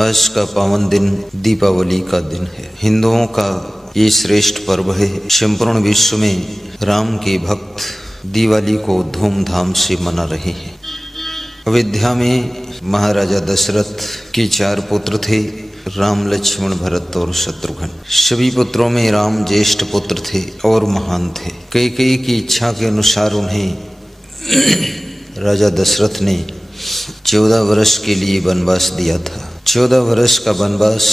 आज का पावन दिन दीपावली का दिन है। हिंदुओं का ये श्रेष्ठ पर्व है। संपूर्ण विश्व में राम के भक्त दिवाली को धूमधाम से मना रहे हैं। अयोध्या में महाराजा दशरथ के 4 पुत्र थे, राम, लक्ष्मण, भरत और शत्रुघ्न। सभी पुत्रों में राम ज्येष्ठ पुत्र थे और महान थे। कैकेयी की इच्छा के अनुसार उन्हें राजा दशरथ ने 14 वर्ष के लिए वनवास दिया था। 14 वर्ष का वनवास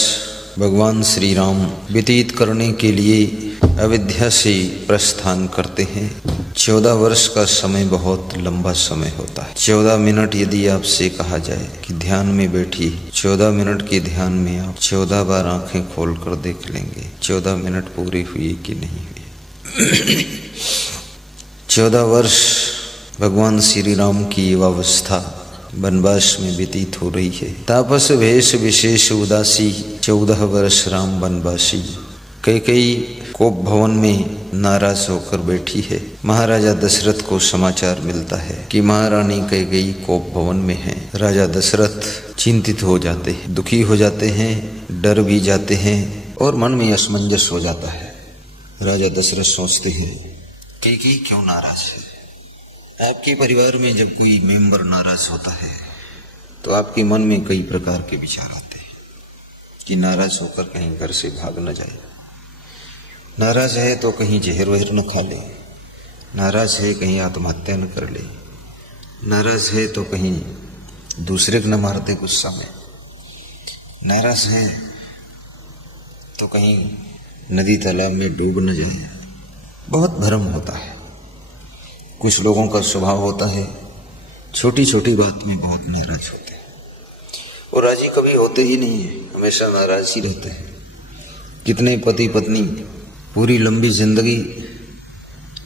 भगवान श्री राम व्यतीत करने के लिए अयोध्या से प्रस्थान करते हैं। 14 वर्ष का समय बहुत लंबा समय होता है। 14 मिनट यदि आपसे कहा जाए कि ध्यान में बैठिए, 14 मिनट के ध्यान में आप 14 बार आंखें खोल कर देख लेंगे 14 मिनट पूरे हुए कि नहीं हुए। 14 वर्ष भगवान श्री राम की युवावस्था वनवास में व्यतीत हो रही है। तापस भेष विशेष उदासी 14 वर्ष राम वनवासी। कैकेयी कोप भवन में नाराज होकर बैठी है। महाराजा दशरथ को समाचार मिलता है कि महारानी कैकेयी कोप भवन में है। राजा दशरथ चिंतित हो जाते हैं, दुखी हो जाते हैं, डर भी जाते हैं और मन में असमंजस हो जाता है। राजा दशरथ सोचते हैं कैकेयी क्यों नाराज है। आपके परिवार में जब कोई मेंबर नाराज होता है तो आपके मन में कई प्रकार के विचार आते हैं कि नाराज होकर कहीं घर से भाग न जाए, नाराज है तो कहीं जहर वहर न खा ले, नाराज है कहीं आत्महत्या न कर ले, नाराज है तो कहीं दूसरे को न मार दे गुस्सा में, नाराज है तो कहीं नदी तालाब में डूब न जाए। बहुत भ्रम होता है। कुछ लोगों का स्वभाव होता है छोटी छोटी बात में बहुत नाराज होते हैं और राजी कभी होते ही नहीं है, हमेशा नाराज ही रहते हैं। कितने पति पत्नी पूरी लंबी जिंदगी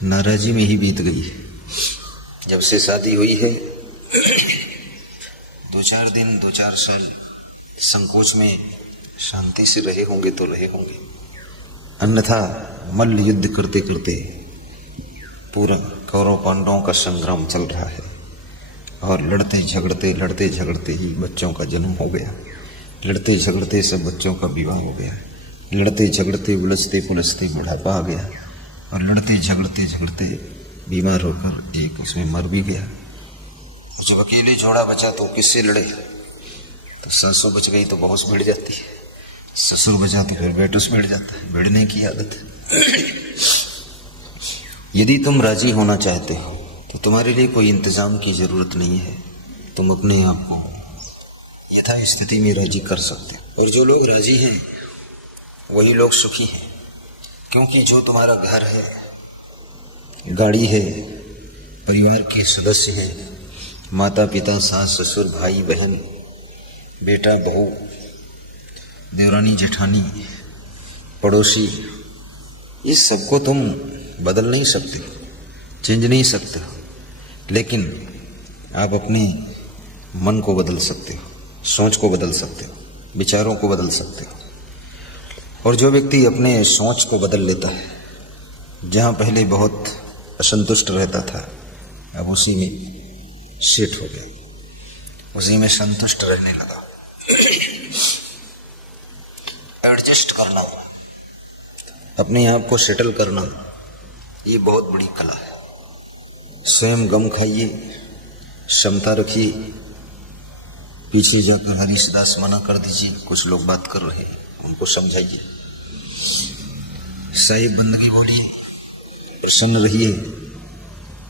नाराजी में ही बीत गई है। जब से शादी हुई है 2-4 दिन 2-4 साल संकोच में शांति से रहे होंगे तो रहे होंगे, अन्यथा मल्ल युद्ध करते करते पूरा कौरव पांडवों का संग्राम चल रहा है और लड़ते झगड़ते ही बच्चों का जन्म हो गया। लड़ते झगड़ते सब बच्चों का विवाह हो गया। लड़ते झगड़ते उलझते पुलझते बुढ़ापा आ गया और लड़ते झगड़ते बीमार होकर एक उसमें मर भी गया। जब अकेले जोड़ा बचा तो किससे लड़े। तो सासू बच गई तो बहुस भिड़ जाती है, ससुर बचा तो फिर बेटुस भिड़ जाता है। भिड़ने की आदत है। यदि तुम राजी होना चाहते हो तो तुम्हारे लिए कोई इंतजाम की जरूरत नहीं है। तुम अपने आप को यथा स्थिति में राजी कर सकते हो। और जो लोग राजी हैं वही लोग सुखी हैं, क्योंकि जो तुम्हारा घर है, गाड़ी है, परिवार के सदस्य हैं, माता पिता, सास ससुर, भाई बहन, बेटा बहू, देवरानी जेठानी, पड़ोसी, इस सबको तुम बदल नहीं सकते, चेंज नहीं सकते हो, लेकिन आप अपने मन को बदल सकते हो, सोच को बदल सकते हो, विचारों को बदल सकते हो। और जो व्यक्ति अपने सोच को बदल लेता है, जहाँ पहले बहुत असंतुष्ट रहता था अब उसी में सेट हो गया, उसी में संतुष्ट रहने लगा। एडजस्ट करना, अपने आप को सेटल करना, ये बहुत बड़ी कला है। स्वयं गम खाइए, क्षमता रखिए। पीछे जाकर हरीशदास मना कर दीजिए, कुछ लोग बात कर रहे हैं उनको समझाइए। साहिब बंदगी बोलिए, प्रसन्न रहिए,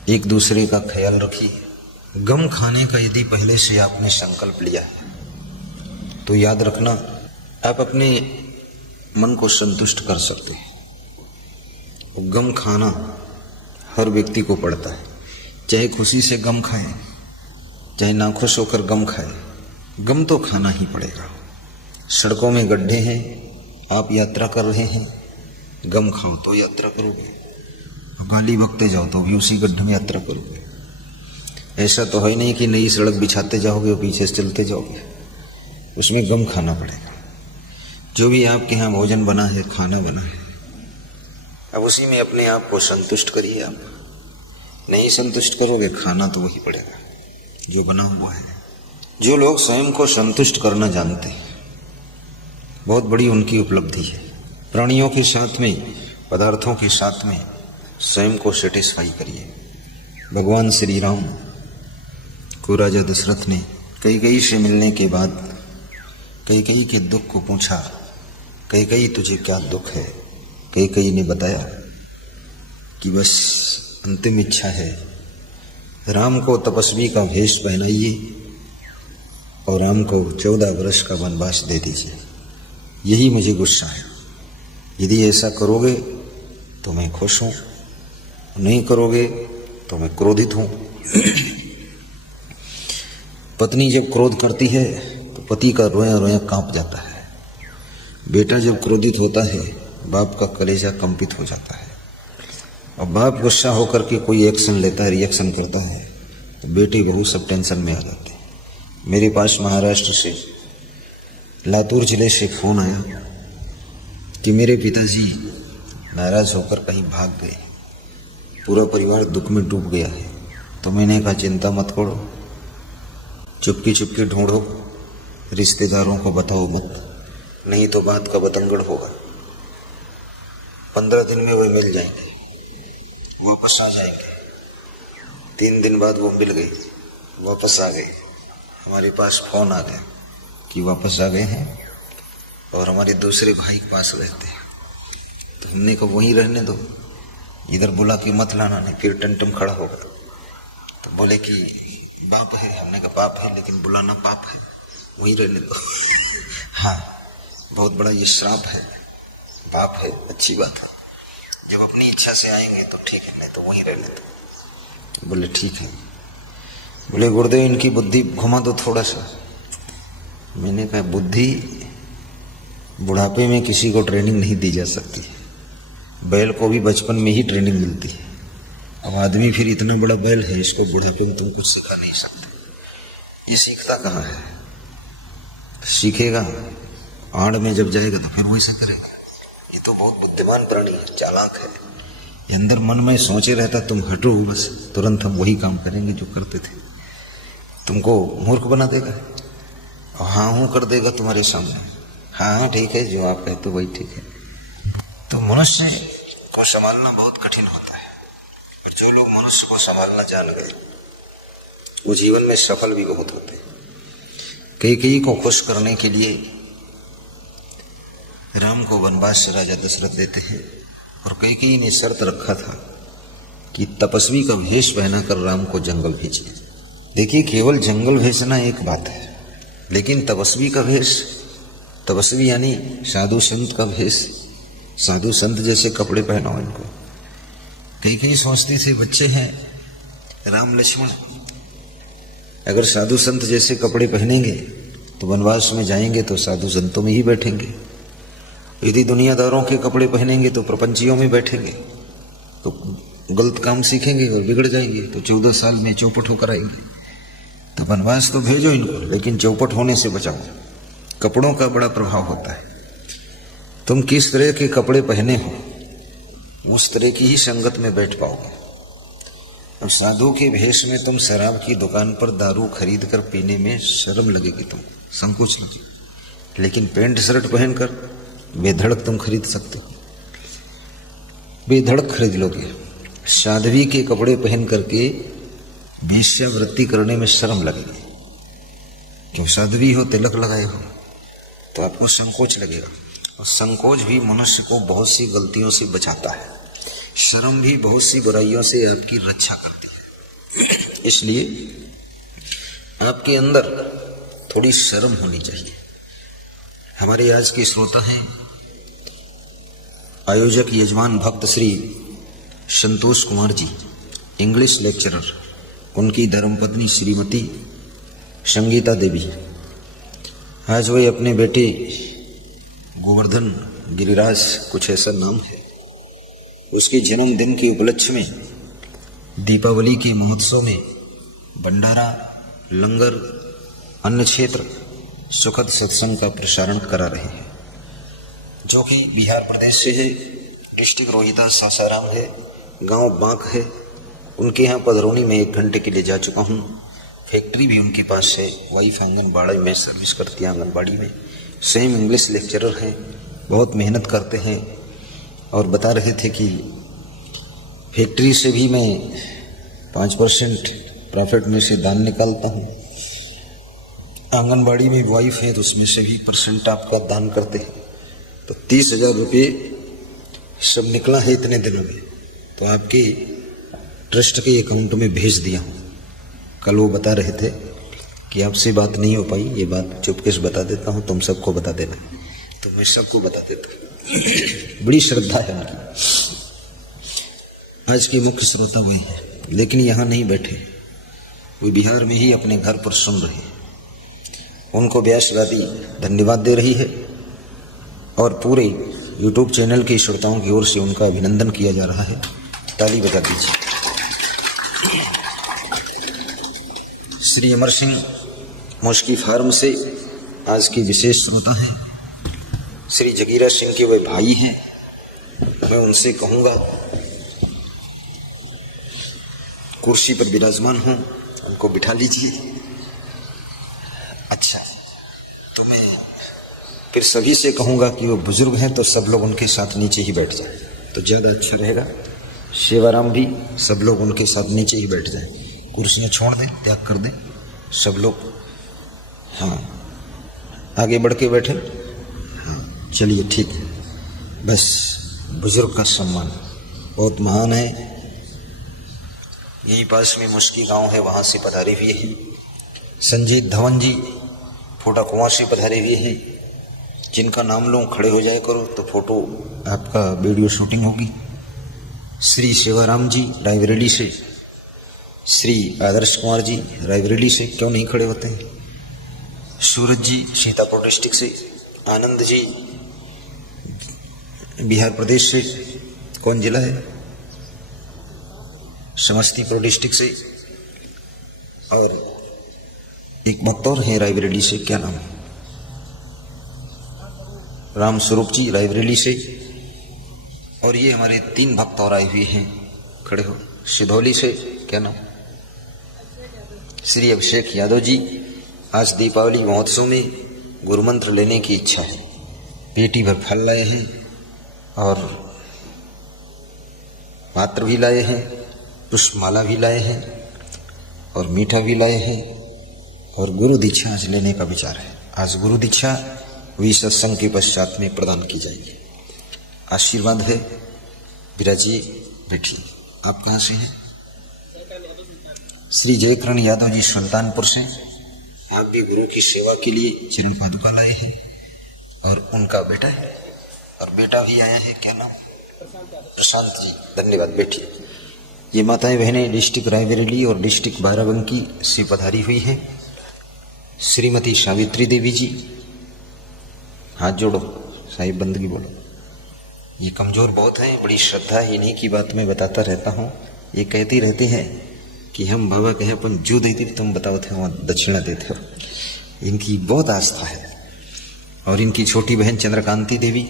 एक दूसरे का ख्याल रखिए। गम खाने का यदि पहले से आपने संकल्प लिया है तो याद रखना आप अपने मन को संतुष्ट कर सकते हैं। गम खाना हर व्यक्ति को पड़ता है, चाहे खुशी से गम खाए, चाहे नाखुश होकर गम खाए, गम तो खाना ही पड़ेगा। सड़कों में गड्ढे हैं, आप यात्रा कर रहे हैं, गम खाओ तो यात्रा करोगे। गाली बकते जाओ तो भी उसी गड्ढे में यात्रा करोगे। ऐसा तो है नहीं कि नई सड़क बिछाते जाओगे और पीछे से चलते जाओगे, उसमें गम खाना पड़ेगा। जो भी आपके यहाँ भोजन बना है, खाना बना है, अब उसी में अपने आप को संतुष्ट करिए। आप नहीं संतुष्ट करोगे, खाना तो वही पड़ेगा जो बना हुआ है। जो लोग स्वयं को संतुष्ट करना जानते हैं बहुत बड़ी उनकी उपलब्धि है। प्राणियों के साथ में, पदार्थों के साथ में स्वयं को सेटिस्फाई करिए। भगवान श्री राम को राजा दशरथ ने कैकेयी से मिलने के बाद कैकेयी के दुख को पूछा, कैकेयी तुझे क्या दुख है? कैकेयी ने बताया कि बस अंतिम इच्छा है, राम को तपस्वी का भेष पहनाइए और राम को 14 वर्ष का वनवास दे दीजिए, यही मुझे गुस्सा है। यदि ऐसा करोगे तो मैं खुश हूं, नहीं करोगे तो मैं क्रोधित हूं। पत्नी जब क्रोध करती है तो पति का रोया रोया कांप जाता है। बेटा जब क्रोधित होता है बाप का कलेजा कंपित हो जाता है। और बाप गुस्सा होकर के कोई एक्शन लेता है, रिएक्शन करता है, तो बेटे बहू सब टेंशन में आ जाते हैं। मेरे पास महाराष्ट्र से, लातूर जिले से फोन आया कि मेरे पिताजी नाराज होकर कहीं भाग गए, पूरा परिवार दुख में डूब गया है। तो मैंने कहा चिंता मत करो, चुपके चुपके ढूंढो, रिश्तेदारों को बताओ मत, नहीं तो बात का बतंगड़ होगा। 15 दिन में वो मिल जाएंगे, वापस आ जाएंगे। 3 दिन बाद वो मिल गई, वापस आ गई। हमारे पास फोन आ गया कि वापस आ गए हैं और हमारे दूसरे भाई के पास रहते हैं। तो हमने कहा वहीं रहने दो, इधर बुला के मत लाना, नहीं फिर टमटम खड़ा होगा। तो बोले कि बाप है। हमने कहा बाप है लेकिन बुलाना पाप है, वहीं रहने दो। हाँ, बहुत बड़ा ये श्राप है, बाप है अच्छी बात है, जब अपनी इच्छा से आएंगे तो ठीक है, नहीं तो वहीं रहने दो। बोले ठीक है। बोले गुरुदेव इनकी बुद्धि घुमा दो थोड़ा सा। मैंने कहा बुद्धि बुढ़ापे में किसी को ट्रेनिंग नहीं दी जा सकती, बैल को भी बचपन में ही ट्रेनिंग मिलती है। अब आदमी फिर इतना बड़ा बैल है, इसको बुढ़ापे में तुम कुछ सिखा नहीं सकते। ये सीखता कहाँ है? सीखेगा आड़ में जब जाएगा तो फिर वैसा करेगा। ये तो बहुत बुद्धिमान प्राणी है, चालाक है। ये अंदर मन में सोचे रहता तुम हटो बस, तुरंत हम वही काम करेंगे जो करते थे। तुमको मूर्ख बना देगा और हाँ हूँ कर देगा तुम्हारे सामने। हाँ ठीक है, जो आप कहते वही ठीक है। तो मनुष्य को संभालना बहुत कठिन होता है, और जो लोग मनुष्य को संभालना जान गए वो जीवन में सफल भी बहुत होते हैं। कैकेयी को खुश करने के लिए राम को वनवास से राजा दशरथ देते हैं, और कैकेयी ने शर्त रखा था कि तपस्वी का भेष पहनाकर राम को जंगल भेजिए। देखिए, केवल जंगल भेजना एक बात है, लेकिन तपस्वी का भेष, तपस्वी यानी साधु संत का भेष, साधु संत जैसे कपड़े पहनाओ इनको। कैकेयी सोचती थी बच्चे हैं राम लक्ष्मण, अगर साधु संत जैसे कपड़े पहनेंगे तो वनवास में जाएंगे तो साधु संतों में ही बैठेंगे। यदि दुनियादारों के कपड़े पहनेंगे तो प्रपंचियों में बैठेंगे, तो गलत काम सीखेंगे और बिगड़ जाएंगे, तो 14 साल में चौपट होकर आएंगे। तो वनवास तो भेजो इनको, लेकिन चौपट होने से बचाओ। कपड़ों का बड़ा प्रभाव होता है। तुम किस तरह के कपड़े पहने हो उस तरह की ही संगत में बैठ पाओगे। अब साधु के भेष में तुम शराब की दुकान पर दारू खरीद कर पीने में शर्म लगेगी, तुम संकोच लगेगी, लेकिन पैंट शर्ट पहनकर बेधड़क तुम खरीद सकते हो, बेधड़क खरीद लोगे। साध्वी के कपड़े पहन करके वेश्यावृत्ति करने में शर्म लगेगी। क्यों? साध्वी हो, तिलक लगाए हो, तो आपको संकोच लगेगा। और संकोच भी मनुष्य को बहुत सी गलतियों से बचाता है। शर्म भी बहुत सी बुराइयों से आपकी रक्षा करती है। इसलिए आपके अंदर थोड़ी शर्म होनी चाहिए। हमारे आज के श्रोता हैं आयोजक यजमान भक्त श्री संतोष कुमार जी, इंग्लिश लेक्चरर। उनकी धर्मपत्नी श्रीमती संगीता देवी। आज वे अपने बेटे गोवर्धन गिरिराज, कुछ ऐसा नाम है, उसके जन्मदिन के उपलक्ष्य में दीपावली के महोत्सव में भंडारा, लंगर, अन्न क्षेत्र, सुखद सत्संग का प्रसारण करा रहे हैं, जो कि बिहार प्रदेश से है। डिस्ट्रिक्ट रोहितास सासाराम है, गांव बांक है। उनके यहाँ पधरौनी में 1 घंटे के लिए जा चुका हूँ। फैक्ट्री भी उनके पास है, वाइफ आंगनबाड़ी में सर्विस करती है, आंगनबाड़ी में। सेम इंग्लिश लेक्चरर हैं, बहुत मेहनत करते हैं और बता रहे थे कि फैक्ट्री से भी मैं 5% प्रॉफिट में से दान निकालता हूँ, आंगनबाड़ी में वाइफ है तो उसमें से भी % आपका दान करते हैं। तो 30,000 रुपये सब निकला है इतने दिनों में, तो आपके ट्रस्ट के अकाउंट में भेज दिया हूँ। कल वो बता रहे थे कि आपसे बात नहीं हो पाई, ये बात चुपके से बता देता हूँ, तुम सबको बता देना। तो मैं सबको बता देता हूँ। बड़ी श्रद्धा है उनकी। आज के मुख्य श्रोता वही है, लेकिन यहाँ नहीं बैठे, वो बिहार में ही अपने घर पर सुन रहे हैं। उनको व्यासवादी धन्यवाद दे रही है और पूरे यूट्यूब चैनल के श्रोताओं की ओर से उनका अभिनंदन किया जा रहा है। ताली बजा दीजिए। श्री अमर सिंह मुश्की फार्म से आज के विशेष श्रोता हैं। श्री जगीरा सिंह के वे भाई हैं। मैं उनसे कहूँगा, कुर्सी पर विराजमान हूँ, उनको बिठा लीजिए। अच्छा, तो मैं फिर सभी से कहूँगा कि वो बुजुर्ग हैं तो सब लोग उनके साथ नीचे ही बैठ जाएं, तो ज़्यादा अच्छा रहेगा। सेवाराम भी सब लोग उनके साथ नीचे ही बैठ जाएं, कुर्सियाँ छोड़ दें, त्याग कर दें सब लोग। हाँ, आगे बढ़ के बैठे। हाँ, चलिए ठीक है। बस बुजुर्ग का सम्मान बहुत महान है। यहीं पास में मुश्की गांव है, वहाँ से पधारे हुए हैं संजीत धवन जी, फोटा कुआं से पधारे हुए हैं, जिनका नाम लो खड़े हो जाए करो तो फोटो आपका वीडियो शूटिंग होगी। श्री सेवाराम जी रायबरेली से, श्री आदर्श कुमार जी रायबरेली से, क्यों नहीं खड़े होते हैं। सूरज जी सीतापुर डिस्ट्रिक्ट से, आनंद जी बिहार प्रदेश से, कौन जिला है, समस्तीपुर डिस्ट्रिक्ट से, और एक भक्त और है रायबरेली से, क्या नाम, राम स्वरूप जी रायबरेली से। और ये हमारे 3 भक्त और आए हुए हैं, खड़े हो। सिधौली से, क्या नाम, श्री अभिषेक यादव जी। आज दीपावली महोत्सव में गुरु मंत्र लेने की इच्छा है, पेटी भर फल लाए हैं और पात्र भी लाए हैं, पुष्पमाला भी लाए हैं और मीठा भी लाए हैं, और गुरु दीक्षा आज लेने का विचार है। आज गुरु दीक्षा वी सत्संग के पश्चात में प्रदान की जाएगी। आशीर्वाद है। विराजिए, बैठिए। आप कहाँ से हैं? श्री जयकरण यादव जी सुल्तानपुर से। आप भी गुरु की सेवा के लिए चरण पादुका लाए हैं, और उनका बेटा है, और बेटा भी आया है, क्या नाम, प्रशांत जी। धन्यवाद, बैठिए। ये माताएं बहनें डिस्ट्रिक्ट रायबरेली और डिस्ट्रिक्ट बाराबंकी से पधारी हुई हैं। श्रीमती सावित्री देवी जी, हाथ जोड़ो, साहिब बंदगी बोलो। ये कमजोर बहुत हैं, बड़ी श्रद्धा है, इन्हीं की बात मैं बताता रहता हूँ। ये कहती रहती हैं कि हम बाबा कहे अपन जो देते तुम बताओ थे वहाँ दक्षिणा देते हो। इनकी बहुत आस्था है। और इनकी छोटी बहन चंद्रकांति देवी,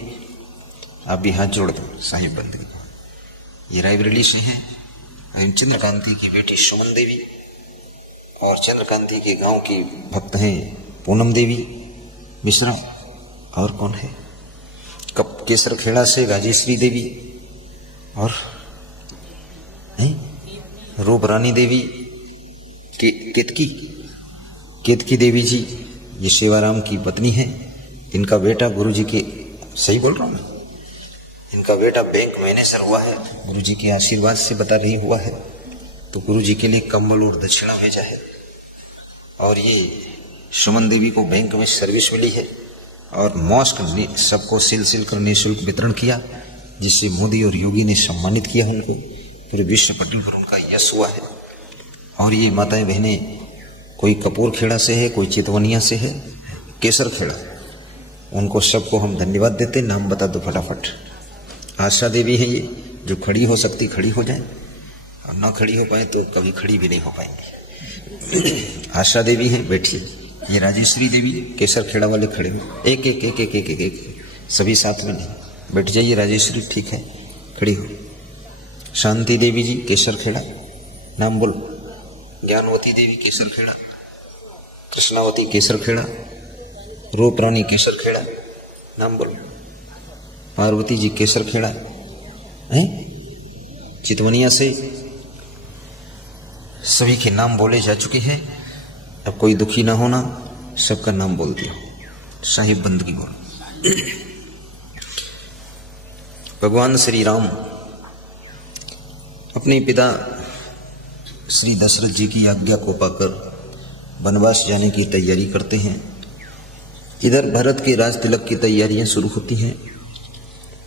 आप भी हाथ जोड़ दो, साहिब बंदगी। ये रायबरेली से हैं। चंद्रकांति की बेटी सुमन देवी, और चंद्रकांति के गांव की भक्त हैं पूनम देवी मिश्रा। और कौन है, केसर खेड़ा से राजेश्वरी देवी, और रूप रानी देवी, केतकी देवी जी, ये सेवाराम की पत्नी है। इनका बेटा गुरुजी के, सही बोल रहा हूँ मैं, इनका बेटा बैंक मैनेजर हुआ है, गुरुजी के आशीर्वाद से बता रही हुआ है। तो गुरुजी के लिए कंबल और दक्षिणा भेजा है। और ये सुमन देवी को बैंक में सर्विस मिली है, और मॉस्क ने सबको सिल कर निःशुल्क वितरण किया, जिससे मोदी और योगी ने सम्मानित किया उनको। पूरे विश्व पटल पर उनका यश हुआ है। और ये माताएं बहनें, कोई कपूर खेड़ा से है, कोई चितवनिया से है, केसर खेड़ा, उनको सबको हम धन्यवाद देते। नाम बता दो फटाफट। आशा देवी है ये, जो खड़ी हो सकती खड़ी हो जाए, और ना खड़ी हो पाए तो कभी खड़ी भी नहीं हो पाएंगी। आशा देवी है, बैठिए। ये राजेश्वरी देवी, केसर खेड़ा वाले खड़े हो, एक एक एक एक एक एक, एक। सभी साथ में नहीं, बैठ जाइए। राजेश्वरी ठीक है, खड़ी हो। शांति देवी जी केसर खेड़ा, नाम बोलो। ज्ञानवती देवी केसर खेड़ा, कृष्णावती केसर खेड़ा, रूप रानी केसर खेड़ा, नाम बोलो। पार्वती जी केसर खेड़ा है, चितवनिया से सभी के नाम बोले जा चुके हैं। अब कोई दुखी ना होना, सबका नाम बोल दिया। साहिब बंदगी बोल। भगवान श्री राम अपने पिता श्री दशरथ जी की आज्ञा को पाकर वनवास जाने की तैयारी करते हैं। इधर भरत के राज तिलक की तैयारियां शुरू होती हैं।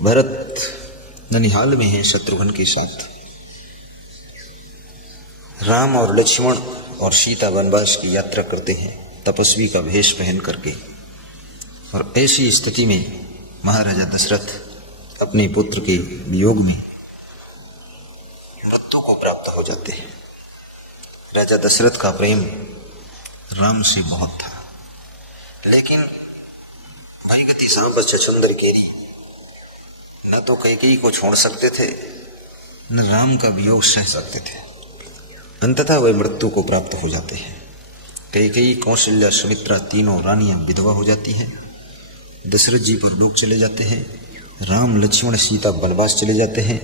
भरत ननिहाल में हैं शत्रुघ्न के साथ। राम और लक्ष्मण और सीता वनवास की यात्रा करते हैं तपस्वी का भेष पहन करके। और ऐसी स्थिति में महाराजा दशरथ अपने पुत्र के वियोग में मृत्यु को प्राप्त हो जाते हैं। राजा दशरथ का प्रेम राम से बहुत था, लेकिन भयगति सांप छछुंदर केरी, न तो कैकेयी को छोड़ सकते थे न राम का वियोग सह सकते थे। अंततः वे मृत्यु को प्राप्त हो जाते हैं। कैकेयी, कौशल्या, सुमित्रा तीनों रानियां विधवा हो जाती हैं। दशरथ जी पर लोग चले जाते हैं। राम, लक्ष्मण, सीता वनवास चले जाते हैं।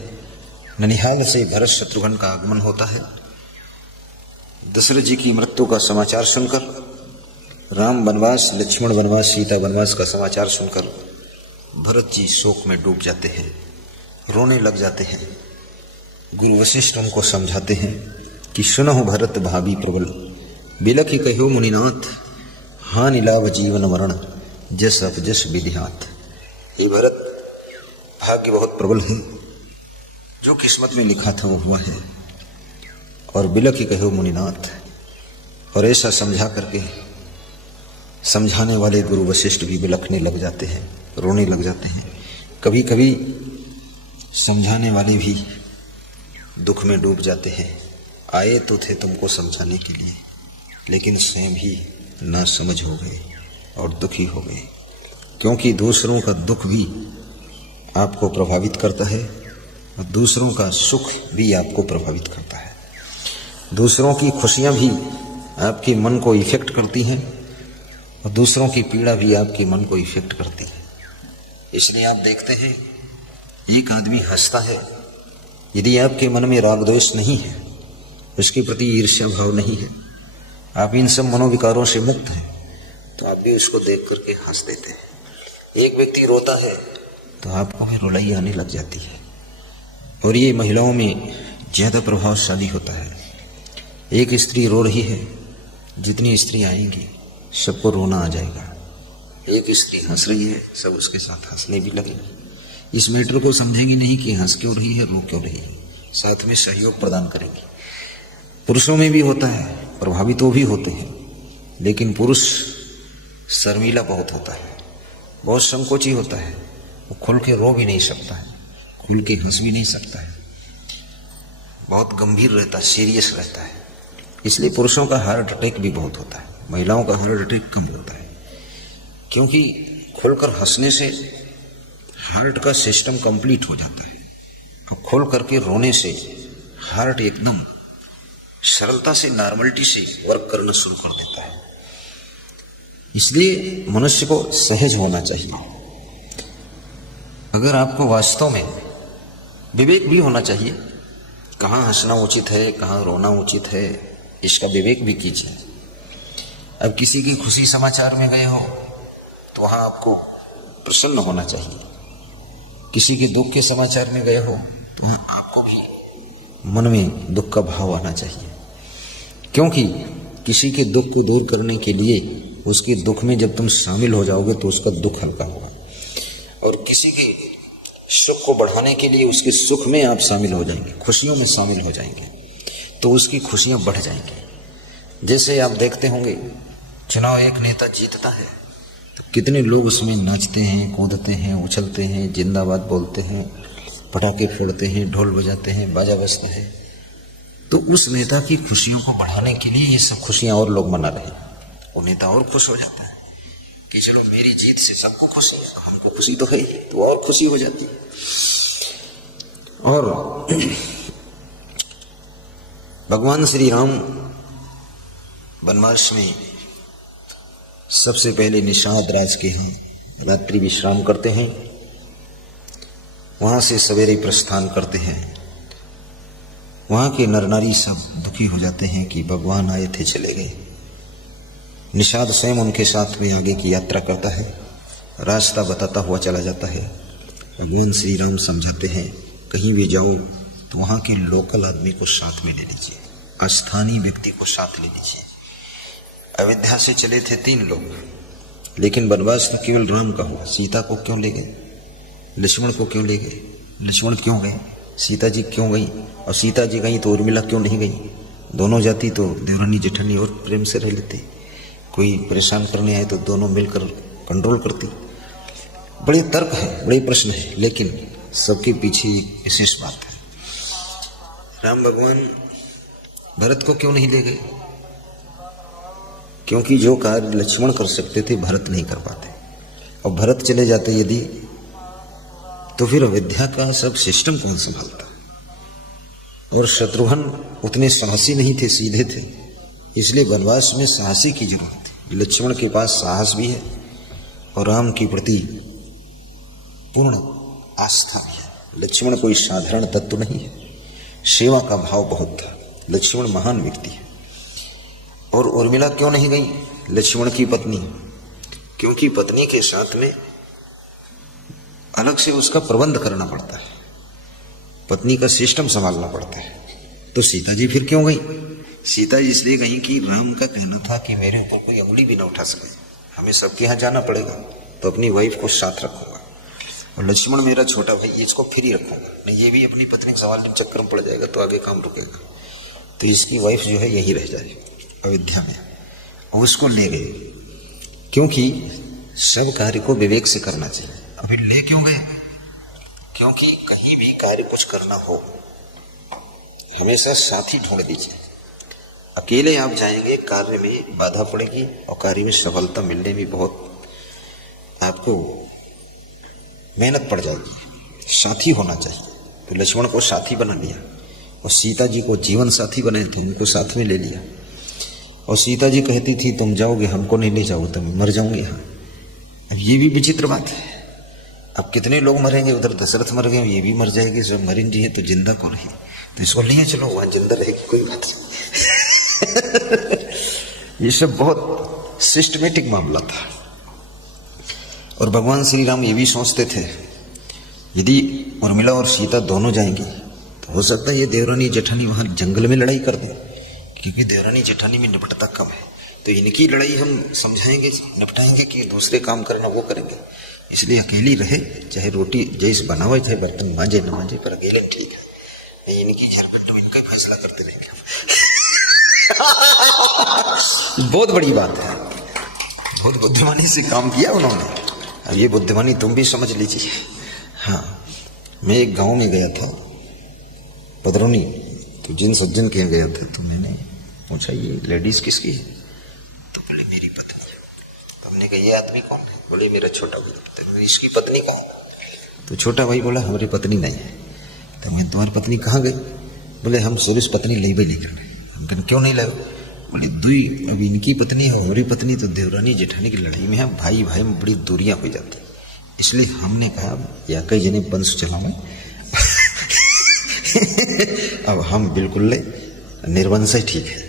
ननिहाल से भरत शत्रुघ्न का आगमन होता है। दशरथ जी की मृत्यु का समाचार सुनकर, राम वनवास, लक्ष्मण वनवास, सीता वनवास का समाचार सुनकर भरत जी शोक में डूब जाते हैं, रोने लग जाते हैं। गुरु वशिष्ठ उनको समझाते हैं कि सुनहु भरत भावी प्रबल, बिलखि कहो मुनिनाथ, हानि लाभ जीवन मरण, जस अपजस विधिहात। ये भरत, भाग्य बहुत प्रबल है, जो किस्मत में लिखा था वो हुआ है। और बिलखि कहो मुनिनाथ, और ऐसा समझा करके समझाने वाले गुरु वशिष्ठ भी बिलखने लग जाते हैं, रोने लग जाते हैं। कभी कभी समझाने वाले भी दुख में डूब जाते हैं। आए तो थे तुमको समझाने के लिए, लेकिन स्वयं ही ना समझ हो गए और दुखी हो गए। क्योंकि दूसरों का दुख भी आपको प्रभावित करता है और दूसरों का सुख भी आपको प्रभावित करता है। दूसरों की खुशियां भी आपके मन को इफेक्ट करती हैं और दूसरों की पीड़ा भी आपके मन को इफेक्ट करती है। इसलिए आप देखते हैं, एक आदमी हंसता है, यदि आपके मन में राग द्वेष नहीं है, उसके प्रति ईर्ष्या भाव नहीं है, आप इन सब मनोविकारों से मुक्त हैं, तो आप भी उसको देख करके हंस देते हैं। एक व्यक्ति रोता है तो आपको भी रुलाई आने लग जाती है। और ये महिलाओं में ज्यादा प्रभावशाली होता है। एक स्त्री रो रही है, जितनी स्त्री आएंगी सबको रोना आ जाएगा। एक स्त्री हंस रही है, सब उसके साथ हंसने भी लगेंगे। इस मैटर को समझेंगे नहीं कि हंस क्यों रही है, रो क्यों रही है, साथ में सहयोग प्रदान करेंगे। पुरुषों में भी होता है, प्रभावित वो भी होते हैं, लेकिन पुरुष शर्मीला बहुत होता है, बहुत संकोची होता है। वो खुल के रो भी नहीं सकता है, खुल के हंस भी नहीं सकता है, बहुत गंभीर रहता है, सीरियस रहता है। इसलिए पुरुषों का हार्ट अटैक भी बहुत होता है, महिलाओं का हार्ट अटैक कम होता है। क्योंकि खुलकर हंसने से हार्ट का सिस्टम कंप्लीट हो जाता है, और खोल करके रोने से हार्ट एकदम सरलता से, नॉर्मलिटी से वर्क करना शुरू कर देता है। इसलिए मनुष्य को सहज होना चाहिए। अगर आपको वास्तव में विवेक भी होना चाहिए, कहाँ हंसना उचित है, कहाँ रोना उचित है, इसका विवेक भी कीजिए। अब किसी की खुशी समाचार में गए हो तो वहां आपको प्रसन्न होना चाहिए। किसी के दुख के समाचार में गए हो तो वहां आपको भी मन में दुख का भाव आना चाहिए। क्योंकि किसी के दुख को दूर करने के लिए उसके दुख में जब तुम शामिल हो जाओगे तो उसका दुख हल्का होगा, और किसी के सुख को बढ़ाने के लिए उसके सुख में आप शामिल हो जाएंगे, खुशियों में शामिल हो जाएंगे, तो उसकी खुशियां बढ़ जाएंगी। जैसे आप देखते होंगे, चुनाव एक नेता जीतता है तो कितने लोग उसमें नाचते हैं, कूदते हैं, उछलते हैं, जिंदाबाद बोलते हैं, पटाखे फोड़ते हैं, ढोल बजाते हैं, बाजा बजता है। तो उस नेता की खुशियों को बढ़ाने के लिए ये सब खुशियां और लोग मना रहे हैं। वो नेता और खुश हो जाता है कि चलो मेरी जीत से सबको खुशी है, हमको खुशी तो है, तो और खुशी हो जाती है। और भगवान श्री राम वनवास में सबसे पहले निषाद राज के यहाँ रात्रि विश्राम करते हैं, वहां से सवेरे प्रस्थान करते हैं। वहां के नर नारी सब दुखी हो जाते हैं कि भगवान आए थे चले गए। निषाद स्वयं उनके साथ में आगे की यात्रा करता है, रास्ता बताता हुआ चला जाता है। भगवान श्री राम समझाते हैं कहीं भी जाओ तो वहाँ के लोकल आदमी को साथ में ले लीजिए, स्थानीय व्यक्ति को साथ ले लीजिए। अयोध्या से चले थे 3 लोग, लेकिन वनवास तो केवल राम का हुआ। सीता को क्यों ले गए? लक्ष्मण को क्यों ले गए? लक्ष्मण क्यों गए? सीता जी क्यों गई? और सीता जी गई तो उर्मिला क्यों नहीं गई? दोनों जाती तो देवरानी जेठानी और प्रेम से रह लेते। कोई परेशान करने आए तो दोनों मिलकर कंट्रोल करती। बड़े तर्क है, बड़े प्रश्न है, लेकिन सबके पीछे एक विशेष बात है। राम भगवान भरत को क्यों नहीं ले गए? क्योंकि जो कार्य लक्ष्मण कर सकते थे भरत नहीं कर पाते, और भरत चले जाते यदि तो फिर अयोध्या का सब सिस्टम कौन संभालता? और शत्रुघ्न उतने साहसी नहीं थे, सीधे थे, इसलिए वनवास में साहसी की जरूरत है। लक्ष्मण के पास साहस भी है और राम के प्रति पूर्ण आस्था भी है। लक्ष्मण कोई साधारण तत्व नहीं है, सेवा का भाव बहुत था। लक्ष्मण महान व्यक्ति है। और उर्मिला क्यों नहीं गई? लक्ष्मण की पत्नी, क्योंकि पत्नी के साथ में अलग से उसका प्रबंध करना पड़ता है, पत्नी का सिस्टम संभालना पड़ता है। तो सीता जी फिर क्यों गई? सीता जी इसलिए गई कि राम का कहना था कि मेरे ऊपर कोई उंगली भी ना उठा सके, हमें सबके यहाँ जाना पड़ेगा, तो अपनी वाइफ को साथ रखूंगा। और लक्ष्मण मेरा छोटा भाई, इसको फ्री रखूंगा, नहीं ये भी अपनी पत्नी के संभालने चक्कर में पड़ जाएगा तो आगे काम रुकेगा। तो इसकी वाइफ जो है यही रह जाए अयोध्या में, और उसको ले गए, क्योंकि सब कार्य को विवेक से करना चाहिए। अभी ले क्यों गए? क्योंकि कहीं भी कार्य कुछ करना हो हमेशा साथी ढूंढ दीजिए। अकेले आप जाएंगे कार्य में बाधा पड़ेगी और कार्य में सफलता मिलने में बहुत आपको मेहनत पड़ जाएगी। साथी होना चाहिए। तो लक्ष्मण को साथी बना लिया और सीता जी को जीवन साथी बनाए थे, उनको साथ में ले लिया। और सीता जी कहती थी तुम जाओगे, हमको नहीं ले जाओगे तो मैं मर जाऊंगी यहाँ। अब ये भी विचित्र बात है। अब कितने लोग मरेंगे? उधर दशरथ मर गए, ये भी मर जाएगी, जब मरीन जी है तो जिंदा कौन है? तो इसको लिए चलो, वहां जिंदा रहेगी, कोई बात नहीं। ये सब बहुत सिस्टमेटिक मामला था। और भगवान श्री राम ये भी सोचते थे यदि उर्मिला और सीता दोनों जाएंगी तो हो सकता है ये देवरानी जेठानी वहां जंगल में लड़ाई कर दें, क्योंकि देवरानी जेठानी में निपटता कम है। तो इनकी लड़ाई हम समझाएंगे, निपटाएंगे कि दूसरे काम करना वो करेंगे। इसलिए अकेली रहे, चाहे रोटी जैसे बनावे, चाहे बर्तन मांजे न मांजे, पर अकेले ठीक है। इनकी झारपिट में इनका फैसला करते रहेंगे। बहुत बड़ी बात है, बहुत बुद्धिमानी से काम किया उन्होंने। अब ये बुद्धिमानी तुम भी समझ लीजिए। हाँ, मैं एक गांव में गया था, पदरौनी, तो जिन सज्जन के गया था तो मैंने पूछा ये लेडीज किसकी है? तो बोले मेरी पत्नी। तो हमने कहा ये आदमी कौन है? बोले मेरा छोटा भाई। तो इसकी पत्नी कहाँ? तो छोटा भाई बोला हमारी पत्नी नहीं है। तो मैं तुम्हारी पत्नी कहाँ गई? बोले हम सुरेश पत्नी ले भी लेकर गए। हम कहने क्यों नहीं लाए? बोले दुई, अब इनकी पत्नी है हमारी पत्नी तो देवरानी जेठानी की लड़ाई में है, भाई भाई में बड़ी दूरियां हो जाती, इसलिए हमने कहा या कई जने वंश चलावे। अब हम बिल्कुल निर्वंश ठीक है,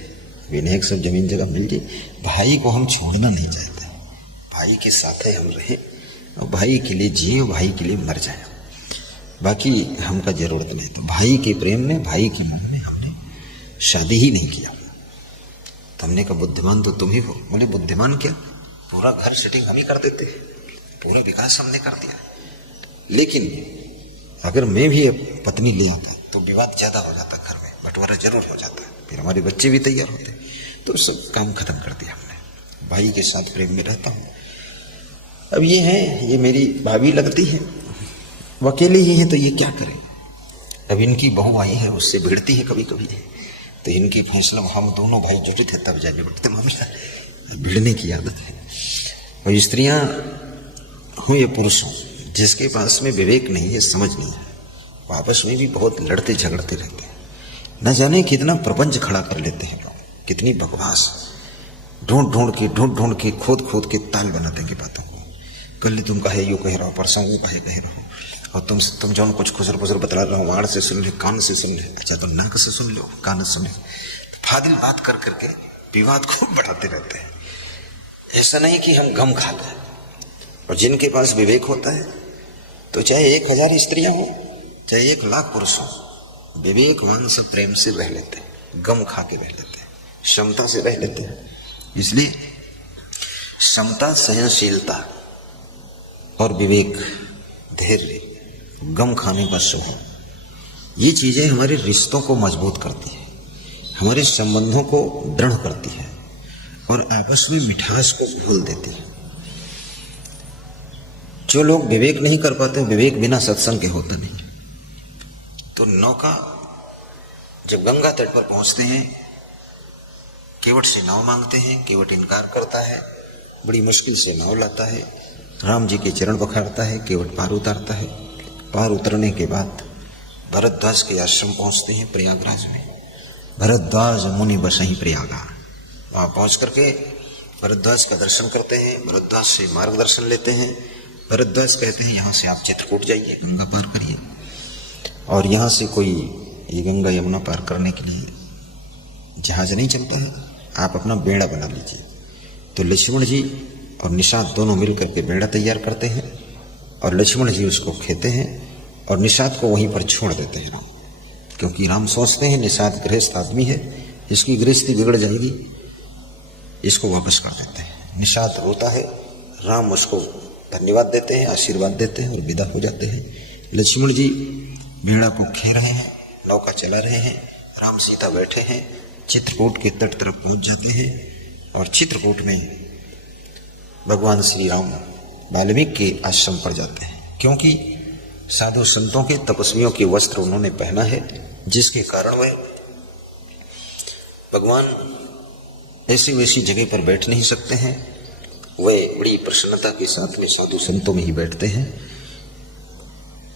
विनायक सब जमीन जगह मिल जाए। भाई को हम छोड़ना नहीं चाहते, भाई के साथ हम रहे और भाई के लिए जिए, भाई के लिए मर जाए, बाकी हमका जरूरत नहीं। तो भाई के प्रेम में, भाई के मन में हमने शादी ही नहीं किया। तो हमने कहा बुद्धिमान तो तुम ही हो। बोले बुद्धिमान क्या, पूरा घर सेटिंग हम ही कर देते, पूरा विकास हमने कर दिया। लेकिन अगर मैं भी पत्नी ले आता तो विवाद ज्यादा हो जाता, घर में बंटवारा जरूर हो जाता, फिर हमारे बच्चे भी तैयार होते। तो सब काम खत्म कर दिया हमने। भाई के साथ प्रेम में रहता हूँ। अब ये है, ये मेरी भाभी लगती है, वो अकेले ही है तो ये क्या करें। अब इनकी बहू आई है, उससे भिड़ती है कभी कभी, तो इनकी फैसला हम दोनों भाई जुटे थे तब जाके बढ़ते मामला, भिड़ने की आदत है। और स्त्रियां हो या पुरुष हो, जिसके पास में विवेक नहीं है, समझ नहीं है, वो आपस में भी बहुत लड़ते झगड़ते रहते हैं। न जाने कितना प्रपंच खड़ा कर लेते हैं लोग, कितनी बकवास। ढूंढ ढूंढ के खोद के ताल बना देंगे बातों को। कल तुम कहे यू कह रहो, परसों वो कहे रहो, और तुम जो कुछ खुसर बतला रहे हो, वाड़ से सुन ले, कान से सुन ले, अच्छा तो नाक से सुन लो, कान से सुने, फादिल बात कर करके विवाद को बढ़ाते रहते हैं। ऐसा नहीं कि हम गम खा लें। और जिनके पास विवेक होता है तो चाहे 1000 स्त्रियां हो, चाहे 1,00,000 पुरुष हो, विवेकवान से प्रेम से रह लेते हैं, गम खा के रह लेते हैं, क्षमता से रह लेते हैं। इसलिए क्षमता, सहनशीलता और विवेक, धैर्य, गम खाने का स्वभाव, ये चीजें हमारे रिश्तों को मजबूत करती है, हमारे संबंधों को दृढ़ करती है और आपस में मिठास को घोल देती है। जो लोग विवेक नहीं कर पाते, विवेक बिना सत्संग के होता नहीं। तो नौका जब गंगा तट पर पहुंचते हैं, केवट से नाव मांगते हैं, केवट इनकार करता है, बड़ी मुश्किल से नाव लाता है, राम जी के चरण पखाड़ता है, केवट पार उतारता है। पार उतरने के बाद भरद्वाज के आश्रम पहुंचते हैं प्रयागराज में। भरद्वाज मुनि बसहि प्रयागा, वहां पहुंच करके भरद्वाज का दर्शन करते हैं, भरद्वाज से मार्गदर्शन लेते हैं। भरद्वाज कहते हैं यहाँ से आप चित्रकूट जाइए, गंगा पार करिए, और यहाँ से कोई ये गंगा यमुना पार करने के लिए जहाज नहीं चलता है, आप अपना बेड़ा बना लीजिए। तो लक्ष्मण जी और निषाद दोनों मिलकर के बेड़ा तैयार करते हैं और लक्ष्मण जी उसको खेते हैं और निषाद को वहीं पर छोड़ देते हैं राम, क्योंकि राम सोचते हैं निषाद गृहस्थ आदमी है, इसकी गृहस्थी बिगड़ जाएगी, इसको वापस कर देते हैं। निषाद रोता है, राम उसको धन्यवाद देते हैं, आशीर्वाद देते हैं और विदा हो जाते हैं। लक्ष्मण जी बेड़ा को खे रहे हैं, नौका चला रहे हैं, राम सीता बैठे हैं, चित्रकूट के तट तरफ पहुंच जाते हैं और चित्रकूट में भगवान श्री राम वाल्मीकि के आश्रम पर जाते हैं, क्योंकि साधु संतों के, तपस्वियों के वस्त्र उन्होंने पहना है, जिसके कारण वह भगवान ऐसी वैसी जगह पर बैठ नहीं सकते हैं। वे बड़ी प्रसन्नता के साथ में साधु संतों में ही बैठते हैं,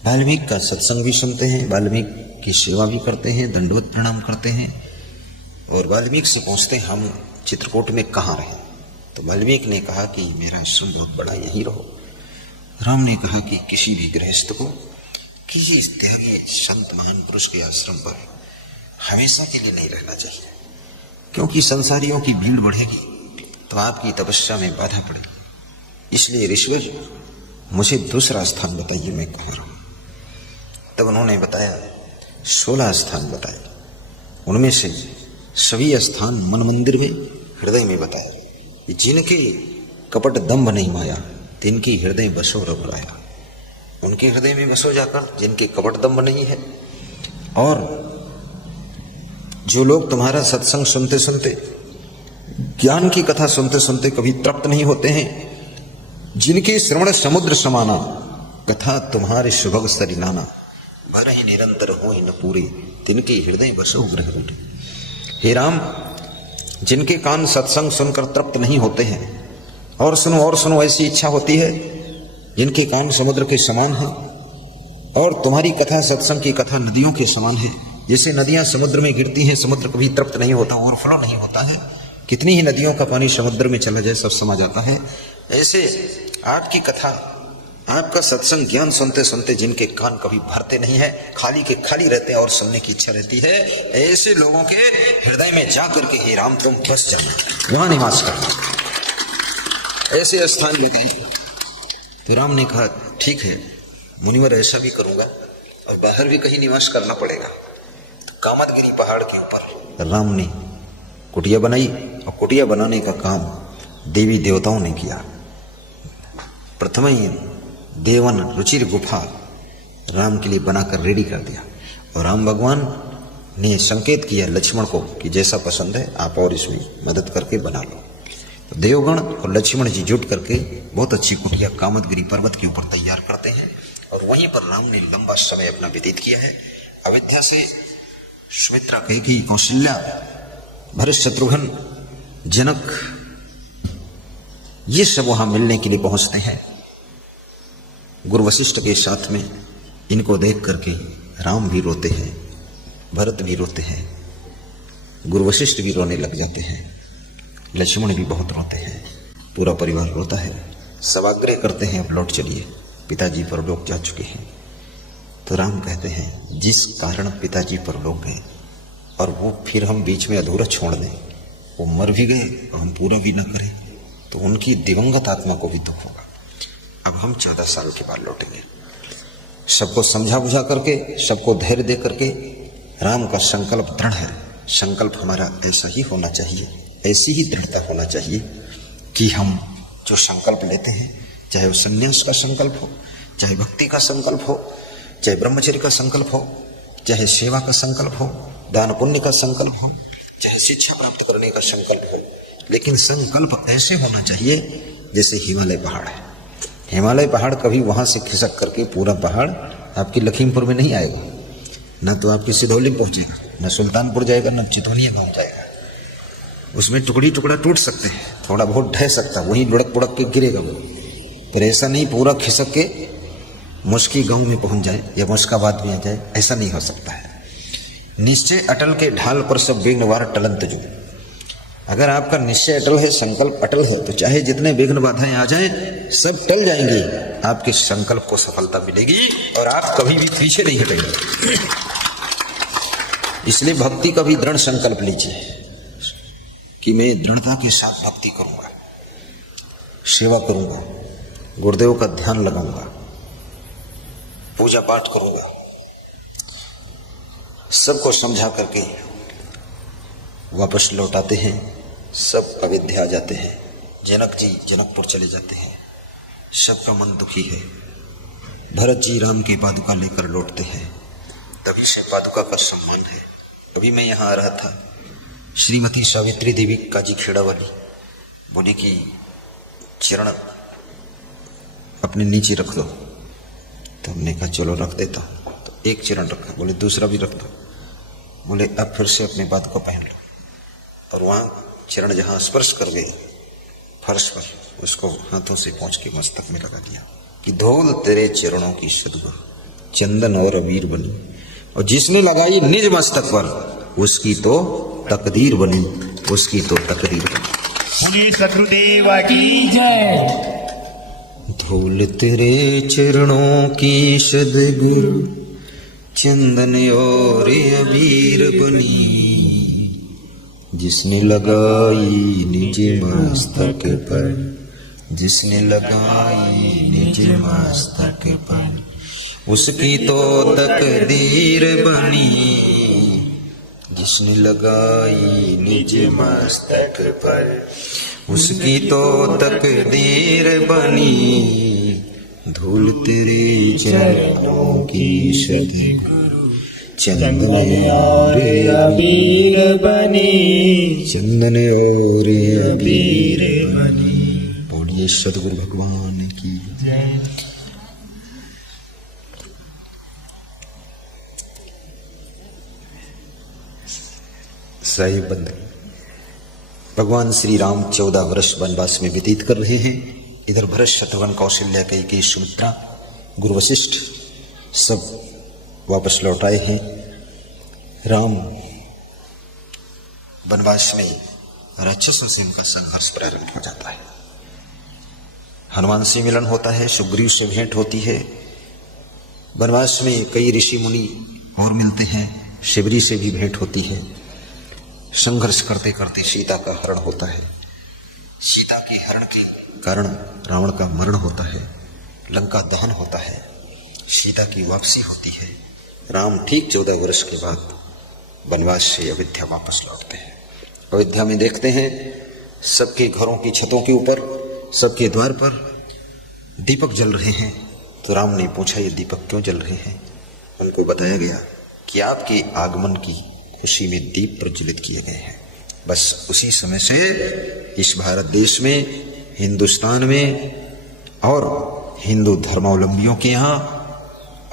वाल्मीकि का सत्संग भी सुनते हैं, वाल्मीकि की सेवा भी करते हैं, दंडवत प्रणाम करते हैं। और वाल्मीकि से पूछते हैं हम चित्रकूट में कहाँ रहे? तो वाल्मीकि ने कहा कि मेरा आश्रम बहुत बड़ा, यहीं रहो। राम ने कहा कि किसी भी गृहस्थ को, किसी त्यागी संत महान पुरुष के आश्रम पर हमेशा के लिए नहीं रहना चाहिए, क्योंकि संसारियों की भीड़ बढ़ेगी तो आपकी तपस्या में बाधा पड़ेगी। इसलिए ऋषिवर मुझे दूसरा स्थान बताइए, मैं कहाँ रहूं? तब उन्होंने बताया 16 स्थान बताए, उनमें से सभी स्थान मन मंदिर में, हृदय में बताया। जिनके कपट दंभ नहीं माया, तिनकी हृदय बसो रघुराया। उनके हृदय में बसो जाकर जिनके कपट दंभ नहीं है। और जो लोग तुम्हारा सत्संग सुनते सुनते, ज्ञान की कथा सुनते सुनते कभी तृप्त नहीं होते हैं, जिनके श्रवण समुद्र समाना, कथा तुम्हारे सुभग सरिनाना, भर ही निरंतर हो न पूरे, तिनके हृदय बसो ग्रह रूढ़। हे राम, जिनके कान सत्संग सुनकर तृप्त नहीं होते हैं, और सुनो ऐसी इच्छा होती है, जिनके कान समुद्र के समान है, और तुम्हारी कथा, सत्संग की कथा नदियों के समान है। जैसे नदियां समुद्र में गिरती हैं, समुद्र कभी तृप्त नहीं होता, ओवरफ्लो नहीं होता है, कितनी ही नदियों का पानी समुद्र में चला जाए सब समा जाता है। ऐसे आपकी कथा, आपका सत्संग ज्ञान सुनते सुनते जिनके कान कभी भरते नहीं है, खाली के खाली रहते हैं और सुनने की इच्छा रहती है, ऐसे लोगों के हृदय में जाकर के हे राम तुम बस जाना, वहां निवास करना, ऐसे स्थान में गए। तो राम ने कहा ठीक है मुनिवर, ऐसा भी करूंगा और बाहर भी कहीं निवास करना पड़ेगा। तो कामदगिरी पहाड़ के ऊपर राम ने कुटिया बनाई, और कुटिया बनाने का काम देवी देवताओं ने किया। प्रथम ही देवन रुचिर गुफा राम के लिए बनाकर रेडी कर दिया, और राम भगवान ने संकेत किया लक्ष्मण को कि जैसा पसंद है आप और इसमें मदद करके बना लो। तो देवगण और लक्ष्मण जी जुट करके बहुत अच्छी कुटिया कामदगिरी पर्वत के ऊपर तैयार करते हैं, और वहीं पर राम ने लंबा समय अपना व्यतीत किया है। अयोध्या से सुमित्रा, कैकेयी, कौशल्या, भरत, शत्रुघ्न, जनक, ये सब वहां मिलने के लिए पहुंचते हैं। गुरु वशिष्ठ के साथ में इनको देख करके राम भी रोते हैं, भरत भी रोते हैं, गुरु वशिष्ठ भी रोने लग जाते हैं। लक्ष्मण भी बहुत रोते हैं, पूरा परिवार रोता है। सब आग्रह करते हैं अब लौट चलिए, पिताजी परलोक जा चुके हैं। तो राम कहते हैं जिस कारण पिताजी परलोक गए और वो फिर हम बीच में अधूरा छोड़ दें, वो मर भी गए और हम पूरा भी ना करें तो उनकी दिवंगत आत्मा को भी दुख होगा। अब हम 14 साल के बाद लौटेंगे। सबको समझा बुझा करके, सबको धैर्य दे करके, राम का संकल्प दृढ़ है। संकल्प हमारा ऐसा ही होना चाहिए, ऐसी ही दृढ़ता होना चाहिए कि हम जो संकल्प लेते हैं, चाहे वो संन्यास का संकल्प हो, चाहे भक्ति का संकल्प हो, चाहे ब्रह्मचर्य का संकल्प हो, चाहे सेवा का संकल्प हो, दान पुण्य का संकल्प हो, चाहे शिक्षा प्राप्त करने का संकल्प हो, लेकिन संकल्प ऐसे होना चाहिए जैसे हिमालय पहाड़ है। हिमालय पहाड़ कभी वहां से खिसक करके पूरा पहाड़ आपकी लखीमपुर में नहीं आएगा, ना तो आपकी सिधौली में पहुंचेगा, ना सुल्तानपुर जाएगा, ना चितौनिया गांव जाएगा। उसमें टुकड़ी टुकड़ा टूट सकते हैं, थोड़ा बहुत ढह सकता है, वहीं लुढ़क पुढ़क के गिरेगा वो, पर ऐसा नहीं पूरा खिसक के मुश्की गांव में पहुंच जाए या मुश्काबाद में आ जाए, ऐसा नहीं हो सकता है। निश्चय अटल के ढाल पर सब विघ्नवार टलंत जो। अगर आपका निश्चय अटल है, संकल्प अटल है, तो चाहे जितने विघ्न बाधाएं आ जाएं सब टल जाएंगे, आपके संकल्प को सफलता मिलेगी और आप कभी भी पीछे नहीं हटेंगे। इसलिए भक्ति का भी दृढ़ संकल्प लीजिए कि मैं दृढ़ता के साथ भक्ति करूंगा, सेवा करूंगा, गुरुदेव का ध्यान लगाऊंगा, पूजा पाठ करूंगा। सबको समझा करके वापस लौटाते हैं, सब अयोध्या आ जाते हैं। जनक जी जनकपुर चले जाते हैं, सबका मन दुखी है। भरत जी राम की पादुका लेकर लौटते हैं, तभी से पादुका का सम्मान है। अभी मैं यहाँ आ रहा था, श्रीमती सावित्री देवी काजी खेड़ा वाली बोली कि चरण अपने नीचे रख दो, तो हमने कहा चलो रख देता हूँ। तो एक चरण रखा, बोले दूसरा भी रख दो, बोले अब फिर से अपने बात को पहन लो। और वहाँ चरण जहाँ स्पर्श कर गए फर्श पर, उसको हाथों से पहुँच के मस्तक में लगा दिया कि धोल तेरे चरणों की सदगुरु, चंदन और अबीर बनी। और जिसने लगाई निज मस्तक पर, उसकी तो तकदीर बनी, उसकी तो तकदीर बनी। सतगुरुदेव की जय। धूल तेरे चरणों की सदगुरु, चंदन और अबीर बनी। जिसने लगाई निज मस्तक पर, जिसने लगाई निज मस्तक पर, उसकी तो तकदीर बनी। जिसने लगाई निज मस्तक पर, उसकी तो तकदीर बनी। धूल तेरे चरणों की सदगुरु, चंदन और अबीर बनी, चंदन और अबीर बनी। बोलिए सदगुरु भगवान की जय। साहिब बंदे, भगवान श्री राम 14 वर्ष वनवास में व्यतीत कर रहे हैं। इधर भरत, शत्रुघ्न, कौशल्या, कैकेयी, सुमित्रा, गुरु वशिष्ठ सब वापस लौट आए हैं। राम वनवास में राक्षसों से उनका संघर्ष प्रारंभ हो जाता है। हनुमान से मिलन होता है, सुग्रीव से भेंट होती है। वनवास में कई ऋषि मुनि और मिलते हैं, शिवरी से भी भेंट होती है। संघर्ष करते करते सीता का हरण होता है। सीता के हरण के कारण रावण का मरण होता है, लंका दहन होता है, सीता की वापसी होती है। राम ठीक 14 वर्ष के बाद वनवास से अयोध्या वापस लौटते हैं। अयोध्या में देखते हैं सबके घरों की छतों के ऊपर, सबके द्वार पर दीपक जल रहे हैं। तो राम ने पूछा ये दीपक क्यों जल रहे हैं? उनको बताया गया कि आपके आगमन की खुशी में दीप प्रज्वलित किए गए हैं। बस उसी समय से इस भारत देश में, हिंदुस्तान में और हिंदू धर्मावलंबियों के यहाँ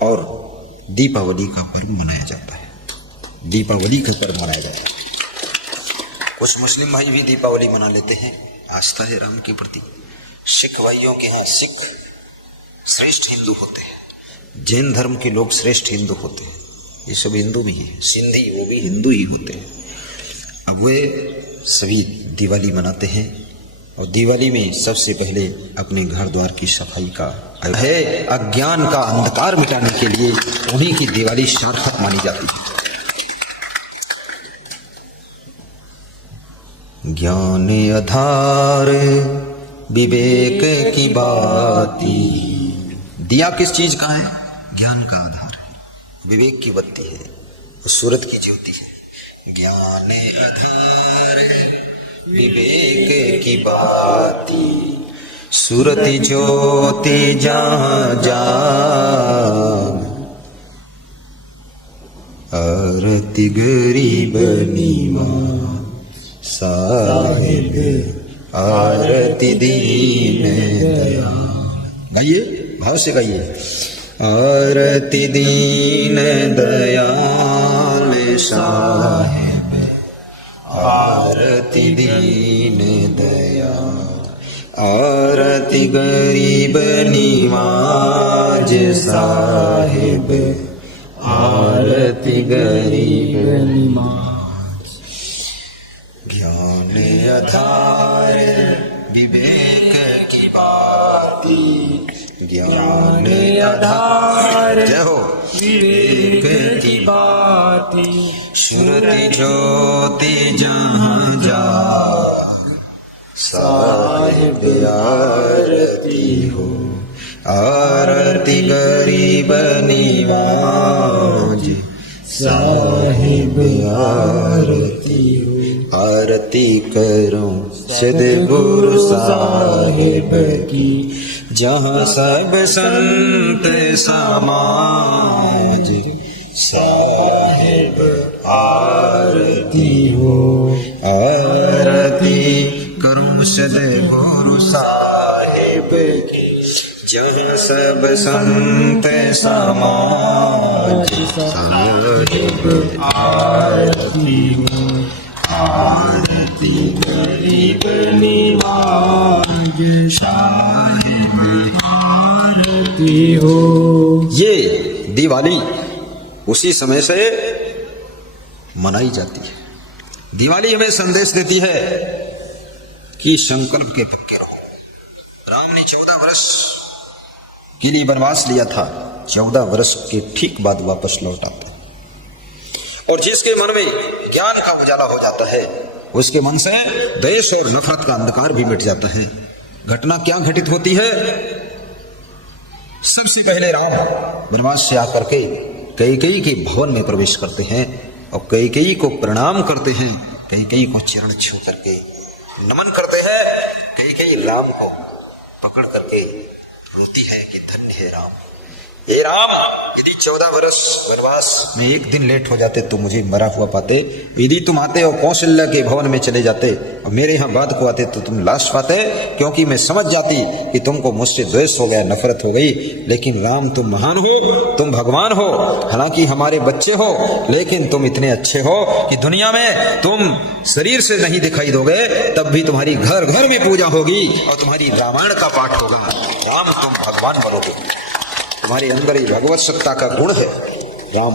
और दीपावली का पर्व मनाया जाता है। दीपावली का पर्व मनाया जाता है। कुछ मुस्लिम भाई भी दीपावली मना लेते हैं, आस्था है राम के प्रति। सिख भाइयों के यहाँ सिख श्रेष्ठ हिंदू होते हैं, जैन धर्म के लोग श्रेष्ठ हिंदू होते हैं, ये सब हिंदू भी हैं। सिंधी वो भी हिंदू ही होते हैं। अब वे सभी दिवाली मनाते हैं और दिवाली में सबसे पहले अपने घर द्वार की सफाई का है। अज्ञान का अंधकार मिटाने के लिए उन्हीं की दिवाली सार्थक मानी जाती है। ज्ञान आधार विवेक की बाती। दिया किस चीज का है? ज्ञान का आधार है, विवेक की बत्ती है, सूरत की ज्योति है। ज्ञान आधार विवेक की बाती, सूरत ज्योति जहाँ जान, आरती गरीब नीवा साहिब, आरती दीन दयाल। गाइए, भाव से गाइए। आरती दीन दयाल साहिब, आरती दीन दयाल, आरती गरीब निवाज साहिब, आरती गरीब निवाज। ज्ञान आधार विवेक की बाती, ज्ञान आधार जय हो विवेक की बाती, श्रुति ज्योति जहाँ जा साहिब आरती हो, आरती गरीब निवाज साहिब आरती हो। आरती करूं सद्गुरु साहिब की, जहाँ सब संत समाज साहिब आरती हो। आरती करूं सद्गुरु साहिब की, जहाँ सब संत समाज साहिब आरती हो। आरती गरीब निवाज साहिब आरती हो। ये दिवाली उसी समय से मनाई जाती है। दिवाली हमें संदेश देती है कि संकल्प के पक्के रहो। राम ने 14 वर्ष के लिए वनवास लिया था, 14 वर्ष के ठीक बाद वापस लौट आता है। और जिसके मन में ज्ञान का उजाला हो जाता है, उसके मन से द्वेष और नफरत का अंधकार भी मिट जाता है। घटना क्या घटित होती है? सबसे पहले राम वनवास से आकर के कैकेयी के भवन में प्रवेश करते हैं और कैकेयी को प्रणाम करते हैं, कैकेयी को चरण छू करके नमन करते हैं। कैकेयी राम को पकड़ करके रोती है कि धन्य है राम, ये राम, यदि 14 वर्ष वनवास में एक दिन लेट हो जाते तो मुझे मरा हुआ पाते। यदि तुम आते और कौशल्या के भवन में चले जाते और मेरे यहाँ बाद को आते तो तुम लाश पाते, क्योंकि मैं समझ जाती कि तुमको मुझसे द्वेष हो गया, नफरत हो गई। लेकिन राम, तुम महान हो, तुम भगवान हो, हालांकि हमारे बच्चे हो, लेकिन तुम इतने अच्छे हो कि दुनिया में तुम शरीर से नहीं दिखाई दोगे, तब भी तुम्हारी घर घर में पूजा होगी और तुम्हारी रामायण का पाठ होगा। राम, तुम भगवान बनोगे, तुम्हारे अंदर ही भगवत सत्ता का गुण है। राम